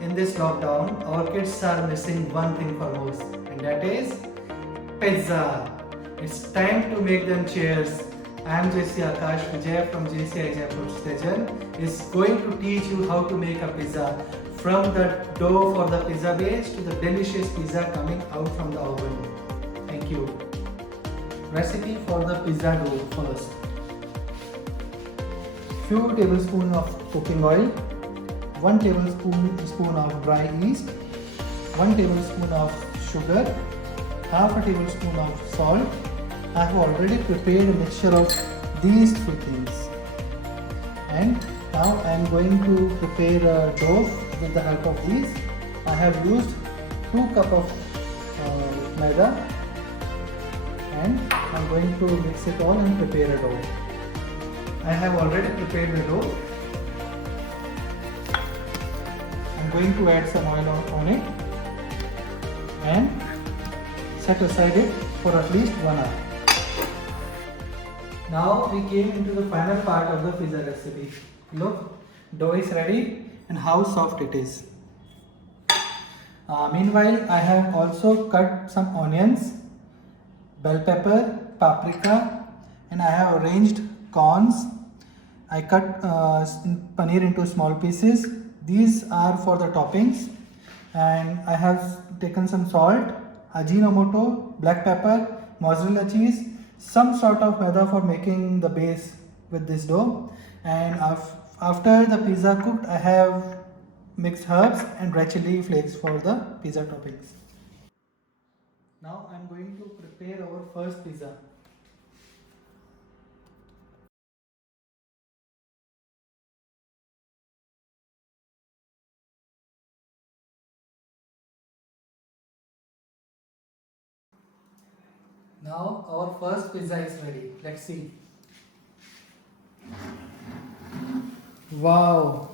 in this lockdown, our kids are missing one thing for most, and that is pizza. It's time to make them cheers. I am JC Akash Vijay from JCI Jaipur Station is going to teach you how to make a pizza from the dough for the pizza base to the delicious pizza coming out from the oven. Thank you. Recipe for the pizza dough first. Few tablespoons of cooking oil, 1 tablespoon of dry yeast, 1 tablespoon of sugar, half a tablespoon of salt. I have already prepared a mixture of these three things. And now I am going to prepare a dough with the help of these. I have used 2 cups of Maida, and I am going to mix it all and prepare a dough. I have already prepared the dough. I am going to add some oil on it and set aside it for at least 1 hour. Now we came into the final part of the pizza recipe. Look, dough is ready and how soft it is. Meanwhile, I have also cut some onions, bell pepper, paprika, and I have arranged corns. I cut paneer into small pieces. These are for the toppings, and I have taken some salt, ajinomoto, black pepper, mozzarella cheese, some sort of maida for making the base with this dough. And after the pizza cooked, I have mixed herbs and red chilli flakes for the pizza toppings. Now I am going to prepare our first pizza. Now our first pizza is ready. Let's see. Wow,